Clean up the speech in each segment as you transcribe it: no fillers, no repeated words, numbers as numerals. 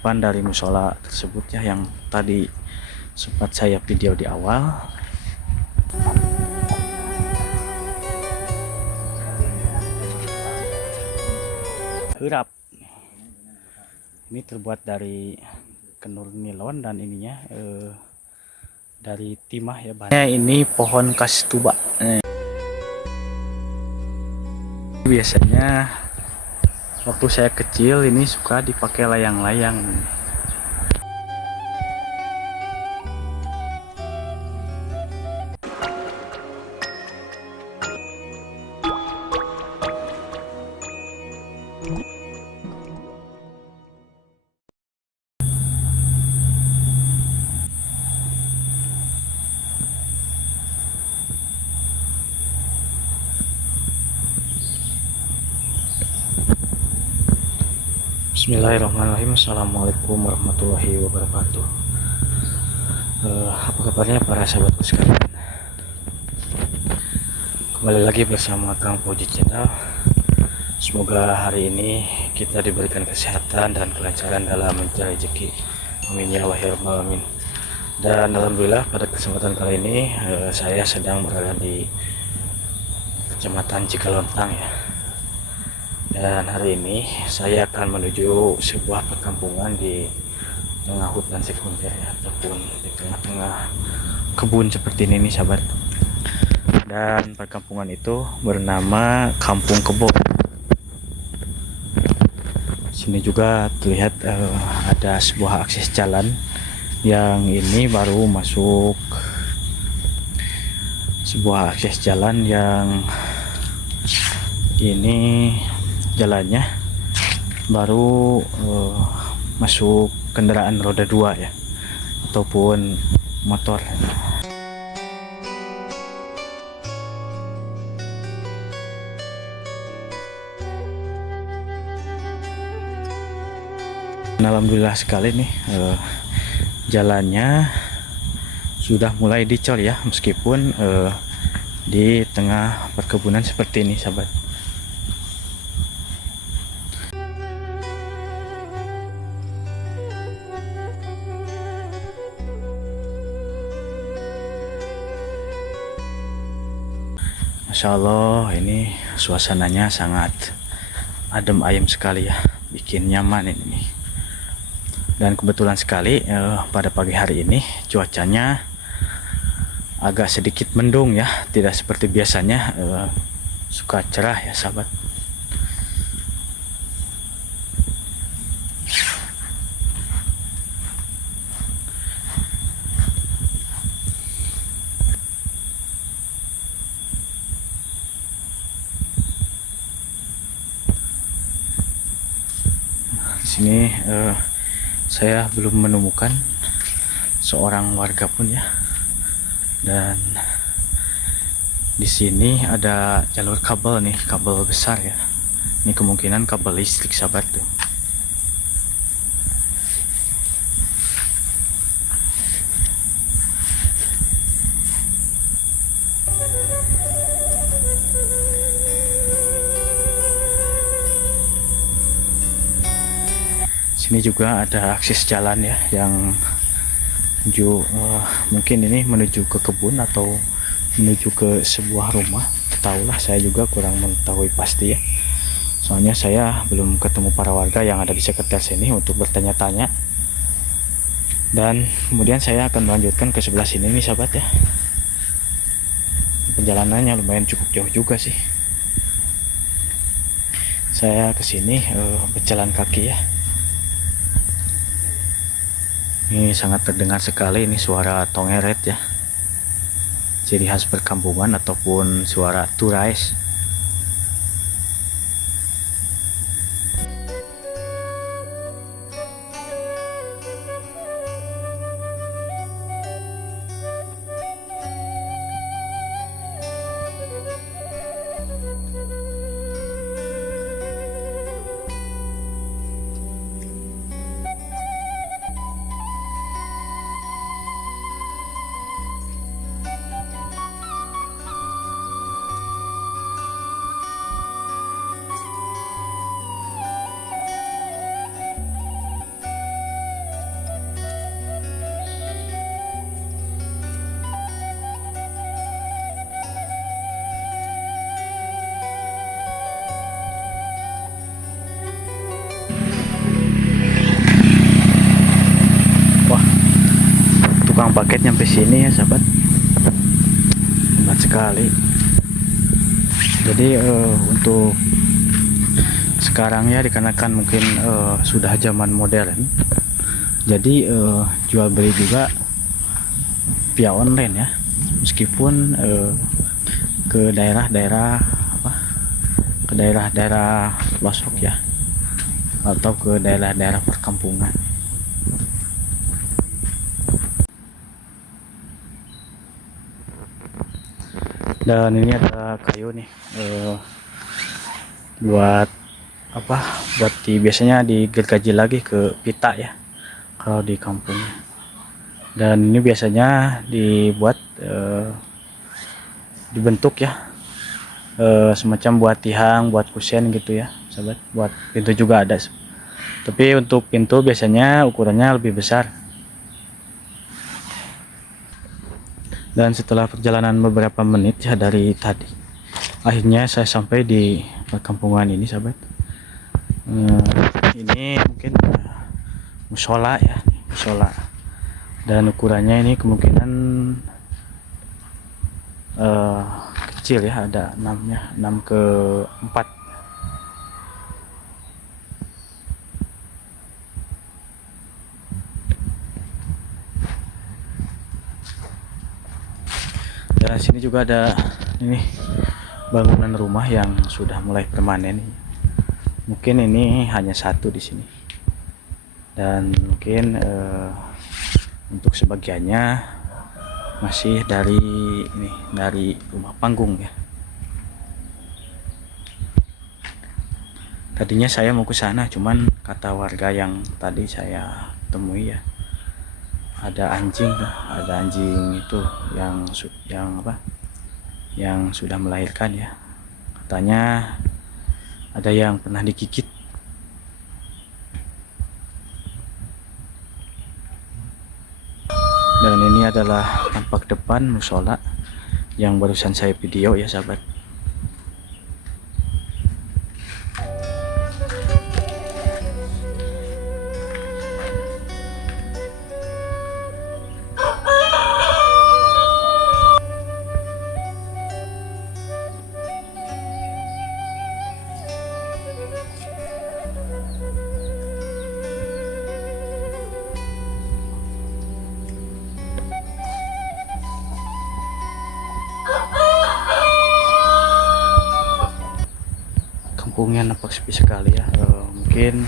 depan dari musola tersebut ya, yang tadi sempat saya video di awal. Hurap ini terbuat dari kenur nilon dan ininya dari timah ya bahannya. Ini pohon kastuba. Biasanya waktu saya kecil ini suka dipakai layang-layang. Bismillahirrahmanirrahim. Assalamualaikum warahmatullahi wabarakatuh. Apa kabarnya para sahabatku sekalian? Kembali lagi bersama Kang Puji Channel. Semoga hari ini kita diberikan kesehatan dan kelancaran dalam mencari rezeki. Amin ya Allah. Amin. Dan alhamdulillah pada kesempatan kali ini saya sedang berada di Kecamatan Cikalontang ya. Dan hari ini saya akan menuju sebuah perkampungan di tengah hutan sekunder ya, ataupun di tengah-tengah kebun seperti ini nih sahabat. Dan perkampungan itu bernama Kampung Kebo. Sini juga terlihat ada sebuah akses jalan yang ini baru masuk, sebuah akses jalan yang ini jalannya baru masuk kendaraan roda 2 ya, ataupun motor. Alhamdulillah sekali nih jalannya sudah mulai dicor ya, meskipun di tengah perkebunan seperti ini sahabat. Masya Allah, ini suasananya sangat adem ayem sekali ya, bikin nyaman ini. Dan kebetulan sekali pada pagi hari ini cuacanya agak sedikit mendung ya, tidak seperti biasanya suka cerah ya sahabat. Di sini saya belum menemukan seorang warga pun ya. Dan di sini ada jalur kabel nih, kabel besar ya. Ini kemungkinan kabel listrik sahabat tuh. Sini juga ada akses jalan ya, yang menuju mungkin ini menuju ke kebun atau menuju ke sebuah rumah. Tahulah, saya juga kurang mengetahui pasti ya. Soalnya saya belum ketemu para warga yang ada di sekitar sini untuk bertanya-tanya. Dan kemudian saya akan melanjutkan ke sebelah sini nih sahabat ya. Perjalanannya lumayan cukup jauh juga sih. Saya kesini berjalan kaki ya. Ini sangat terdengar sekali ini suara tongeret ya, ciri khas perkampungan, ataupun suara turais. paket nyampe sini ya sahabat, lambat sekali. Jadi untuk sekarang ya, dikarenakan mungkin sudah zaman modern, jadi jual beli juga via online ya, meskipun ke daerah-daerah apa, ke daerah-daerah pelosok ya, atau ke daerah-daerah perkampungan. Dan ini ada kayu nih, buat apa, buat biasanya digergaji lagi ke pita ya kalau di kampungnya. Dan ini biasanya dibuat dibentuk ya, semacam buat tiang, buat kusen gitu ya sahabat. Buat pintu juga ada, tapi untuk pintu biasanya ukurannya lebih besar. Dan setelah perjalanan beberapa menit ya dari tadi, akhirnya saya sampai di perkampungan ini sahabat. Ini mungkin musola ya, musola. Dan ukurannya ini kemungkinan kecil ya, ada 6 ya, 6x4. Dan sini juga ada ini bangunan rumah yang sudah mulai permanen. Mungkin ini hanya satu di sini, dan mungkin untuk sebagiannya masih dari ini, dari rumah panggung ya. Tadinya saya mau ke sana, cuman kata warga yang tadi saya temui ya, ada anjing itu yang apa, yang sudah melahirkan ya, katanya ada yang pernah digigit. Dan ini adalah tampak depan musola yang barusan saya video ya sahabat. Kampungnya nampak sepi sekali ya, mungkin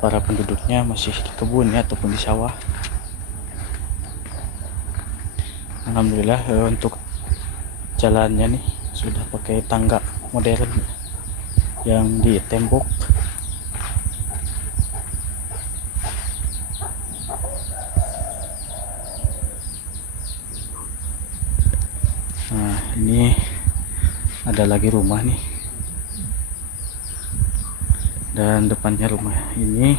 para penduduknya masih di kebun ya, ataupun di sawah. Alhamdulillah untuk jalannya nih sudah pakai tangga modern yang di tembok. Nah ini ada lagi rumah nih, dan depannya rumah ini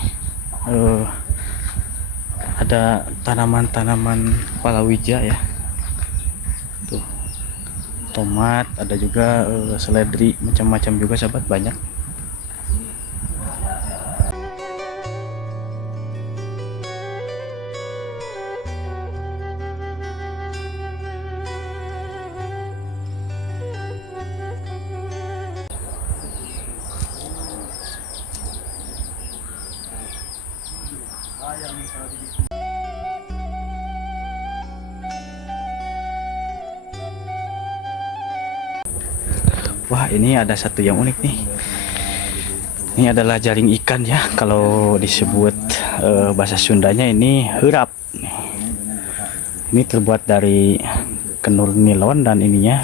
ada tanaman-tanaman palawija ya, tuh tomat, ada juga seledri, macam-macam juga sahabat, banyak. Wah, ini ada satu yang unik nih. Ini adalah jaring ikan ya, kalau disebut bahasa Sundanya ini hurap. Ini terbuat dari kenur nilon, dan ininya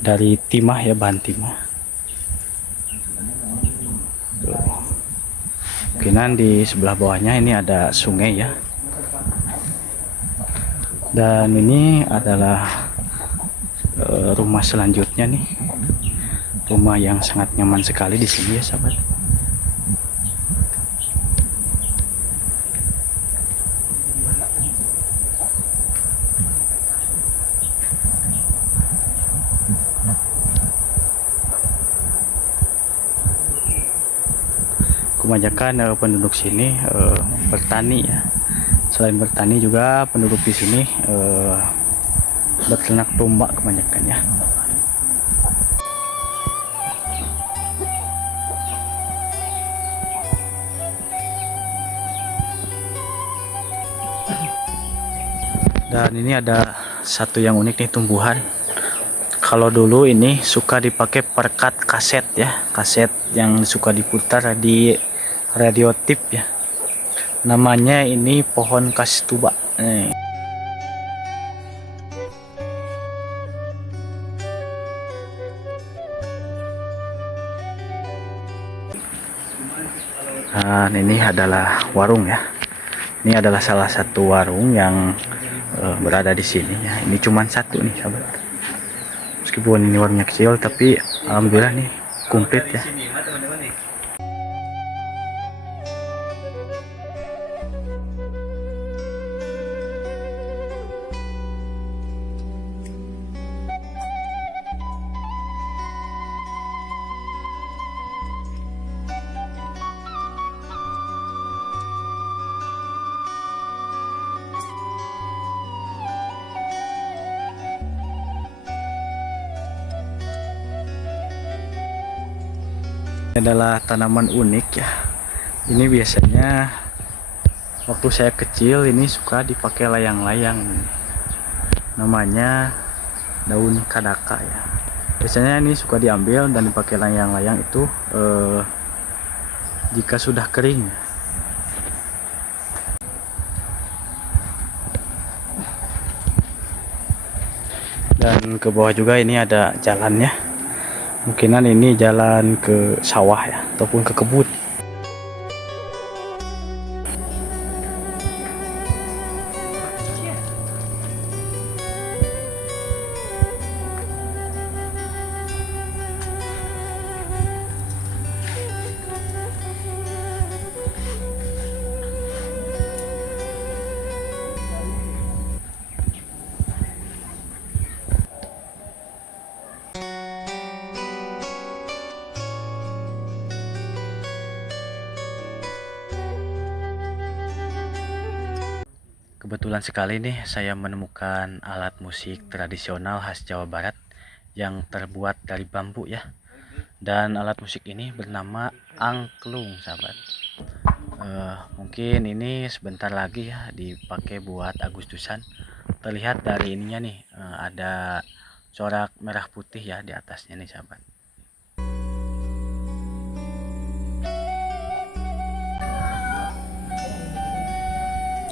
dari timah ya, bahan timah. Mungkinan di sebelah bawahnya ini ada sungai ya. Dan ini adalah rumah selanjutnya nih, rumah yang sangat nyaman sekali di sini ya sahabat. Kebanyakan penduduk sini bertani ya, Selain bertani juga penduduk di sini berternak domba kebanyakan ya. Dan ini ada satu yang unik nih tumbuhan. Kalau dulu ini suka dipakai perekat kaset ya, kaset yang suka diputar di radio tip ya. Namanya ini pohon kastuba. Nah, ini adalah warung ya. Ini adalah salah satu warung yang berada di sini ya. Ini cuma satu nih sahabat. Meskipun ini warungnya kecil, tapi alhamdulillah nih komplit ya. Adalah tanaman unik ya. Ini biasanya waktu saya kecil ini suka dipakai layang-layang. Namanya daun kadaka ya. Biasanya ini suka diambil dan dipakai layang-layang itu jika sudah kering. Dan ke bawah juga ini ada jalannya. Mungkinan ini jalan ke sawah ya, ataupun ke kebun. Kebetulan sekali nih saya menemukan alat musik tradisional khas Jawa Barat yang terbuat dari bambu ya. Dan alat musik ini bernama angklung sahabat. Mungkin ini sebentar lagi ya dipakai buat Agustusan. Terlihat dari ininya nih ada corak merah putih ya di atasnya nih sahabat.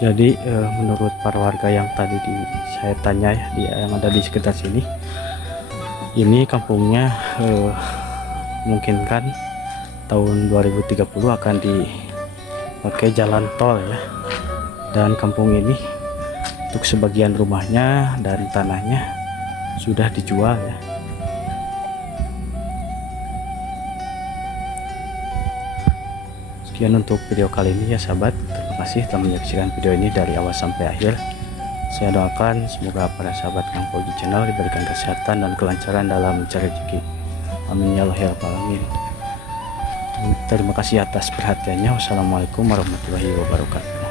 Jadi menurut para warga yang tadi saya tanya ya, yang ada di sekitar sini, ini kampungnya memungkinkan tahun 2030 akan dipakai jalan tol ya. Dan kampung ini untuk sebagian rumahnya dan tanahnya sudah dijual ya. Sekian untuk video kali ini ya sahabat. Terima kasih telah menyaksikan video ini dari awal sampai akhir. Saya doakan semoga para sahabat Kang Poji Channel diberikan kesehatan dan kelancaran dalam mencari rezeki. Amin ya Allah ya rabbal alamin. Terima kasih atas perhatiannya. Wassalamualaikum warahmatullahi wabarakatuh.